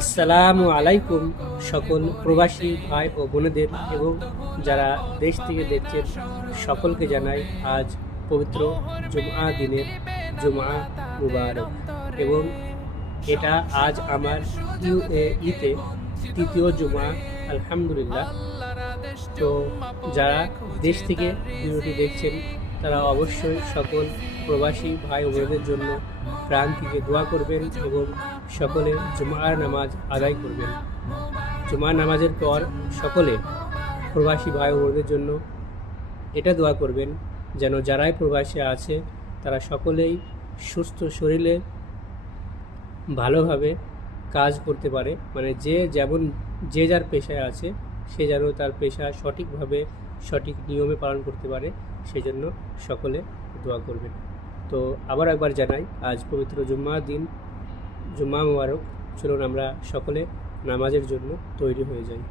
আসসালামু আলাইকুম সকল প্রবাসী ভাই ও বোনেদের এবং যারা দেশ থেকে দেখছেন সকলকে জানাই আজ পবিত্র জুমআ দিনের জুমআ মুবারক। এবং এটা আজ আমার ইউএইতে তৃতীয় জুমআ, আলহামদুলিল্লাহ। তো যারা দেশ থেকে ভিডিওটি দেখছেন তারা অবশ্যই সকল প্রবাসী ভাই ও বোনদের জন্য প্রাণ থেকে দোয়া করবেন এবং সকলে জুমার নামাজ আদায় করবেন। জুমার নামাজের পর সকলে প্রবাসী ভাই ও বোনদের জন্য এটা দোয়া করবেন যেন যারাই প্রবাসী আছে তারা সকলেই সুস্থ শরীরে ভালোভাবে কাজ করতে পারে, মানে যে যার পেশায় আছে সে যেন তার পেশা সঠিকভাবে সঠিক নিয়মে পালন করতে পারে, সেই জন্য সকলে দোয়া করবেন। তো আবার একবার জানাই আজ পবিত্র জুম্মার দিন, জুম্মা মুবারক। চলুন আমরা সকলে নামাজের জন্য তৈরি হয়ে যাই।